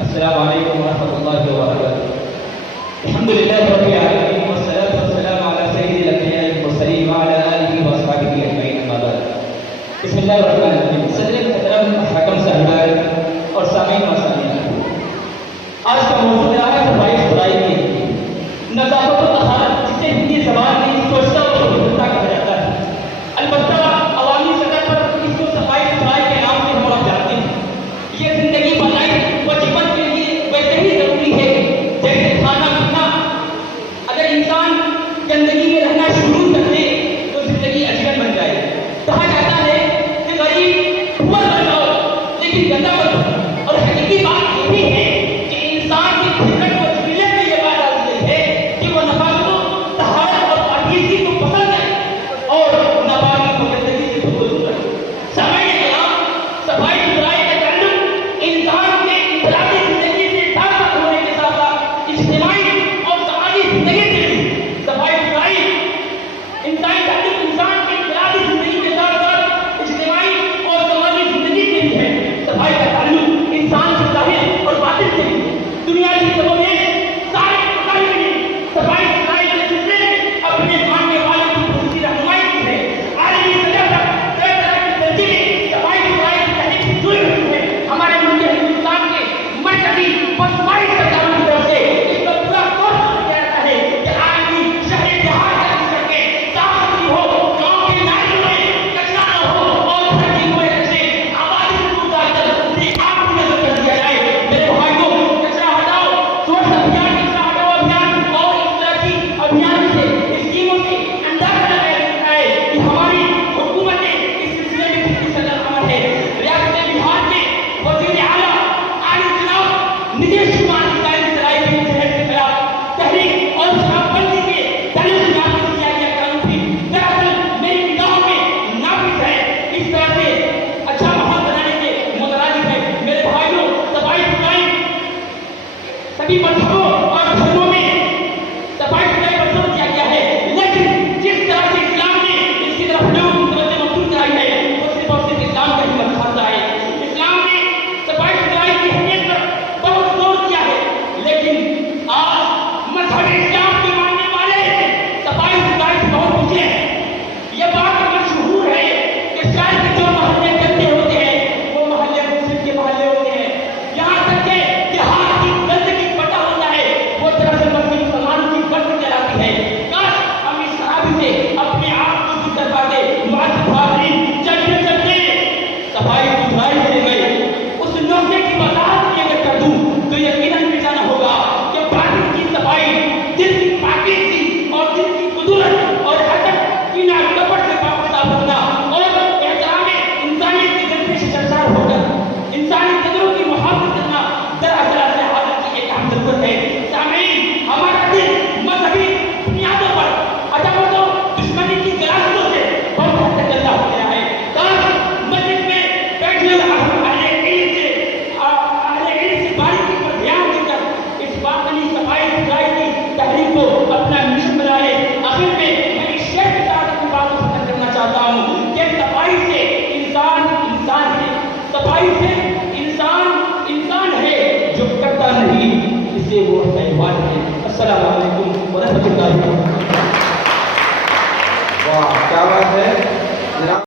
السلام علیکم ورحمۃ اللہ وبرکاتہ. الحمد للہ رب العالمین والصلاۃ والسلام علی سید الانبیاء والمرسلین وعلی آلہ واصحابہ اجمعین اما بعد. بسم اللہ الرحمن الرحیم. صدر محترم حکم صاحبان اور سامعین و سامعات، آج کا موضوع ہے صفائی ستھرائی کی نظافت و طہارت، جسے ہندی زبان میں سوچتا اور شدھتا کہا جاتا ہے. البتہ عوامی سطح پر اس کو صفائی ستھرائی کے نام سے ہم جانتے ہیں. یہ زندگی بنائی و جیون کے لیے ویسے ہی ضروری ہے جیسے کھانا پینا. اگر انسان گندگی میں رہنا شروع کر دے تو زندگی اجگن بن جائے. کہا جاتا ہے کہ غریب ہوا بن جاؤ لیکن گندا مت بنو. اور حقیقی بات یہ بھی ہے کہ انسان کی فطرت و جبلت میں یہ بات ڈال گئی ہے کہ وہ نفاست و طہارت اور پاکیزگی کو پسند ہے اور ناپاکی و گندگی سے دور ہے. سامعین کرام، صفائی ستھرائی کا تعلق انسان کے انفرادی زندگی سے تعلق ہونے کے ساتھ ساتھ اجتماعی اور سماجی زندگی سے بھی. صفائی ستھرائی انسانی تعلق انسان کے انفرادی زندگی کے ساتھ ساتھ اجتماعی اور سماجی زندگی سے بھی ہے. صفائی کا تعلق انسان کے ظاہر اور باطن سے بھی ہے. دنیا کی سبب سارے مظاہر نے صفائی ستھرائی کے سلسلے میں اپنے ماننے والوں کی خصوصی رہنمائی کی ہے. عالمی سطح پر طرح طرح کے تنظیمیں صفائی ستھرائی کی تحریک سے جڑی ہوئی ہیں. ہمارے ملک ہندوستان کے مرکزی وصوبائی سرکاروں کی طرف سے اس کا پورا کورس کیا جاتا ہے کہ آدمی شہر دیہات کی سڑکیں صاف ستھری ہو، گاؤں کے نالیوں میں کچرا نہ ہو اور پھینکے ہوئے کچرے آبادی سے دور ڈال کر اسے آپ کی نظر کر دیا جائے. میرے بھائیوں، کچرا ہٹاؤ، سوچھ ابھیان، کچرا ہٹاؤ ابھیان اور اس طرح کی ابھیان سے اسکیموں سے اندازہ لگایا جاتا ہے کہ ہماری حکومت اس سلسلے میں کتنی سخت عمل ہے. ریاست بہار کے وزیر اعلیٰ عالی جناب نتیش کمار کی جانب سے لائی گئی جہیز کے خلاف تحریک اور شراب بندی کے تحریک سے نافذ کیا گیا قانون بھی دراصل میری نگاہوں میں نافذ ہے. اس طرح سے اچھا ماحول بنانے کے مترادف ہے. میرے بھائیوں، صفائی ستھرائی سبھی مذہبوں اور دھرموں میں صفائی ستھرائی پر زور دیا گیا ہے، لیکن جس طرح سے اسلام نے اس کی طرف لوگوں کی توجہ مبذول کرائی ہے وہ صرف اور صرف اسلام کا ہی مظہر ہے. اسلام نے صفائی ستھرائی کی اہمیت پر بہت زور دیا ہے، لیکن آج مذہب اسلام کے ماننے والے صفائی ستھرائی سے بہت پیچھے ہیں. یہ بات مشہور ہے کہ شاید جو محلے گندے ہوتے ہیں وہ محلے مسلم کے محلے ہوتے ہیں. یہاں تک کہ دیہات کی گندگی پٹا ہوتا ہے وہ دراصل مسلم مسلمانوں کی گند کہلاتی ہے. کاش ہم اس خرابی سے اپنے آپ کو دور کر پاتے. معزز حاضرین، چلتے چلتے صفائی ستھرائی سے گئے اس نقطے کی وضاحت بھی اگر کر دوں تو یقیناً یہ جانا ہوگا کہ باطن کی صفائی، دل کی پاکیزگی اور دل کی قدرت اور حسد کینہ کپٹ سے پاک صاف رکھنا اور احترام انسانیت کے جذبے سے سرشار ہو کر انسانی قدروں کی محبت کرنا دراصل اصل حاضر کی ایک اہم ضرورت ہے. سامعین، ہمارا دل مذہبی بنیادوں پر عداوت و دشمنی کی گلاستوں سے بہت حد تک گندا ہو گیا ہے. کاش مسجد میں بیٹھنے والے اہل علم سے باریکی پر دھیان دے کر اس باطنی صفائی ستھرائی کی تحریک کو اپنا مشن بنائے. آخر میں اس شعر کے ساتھ اپنی بات کو ختم کرنا چاہتا ہوں کہ صفائی سے انسان انسان ہے. صفائی سے انسان انسان ہے، جو کرتا نہیں اسے وہ حیوان ہے. السلام علیکم ورحمۃ اللہ وبرکاتہ. واہ، کیا بات ہے جناب.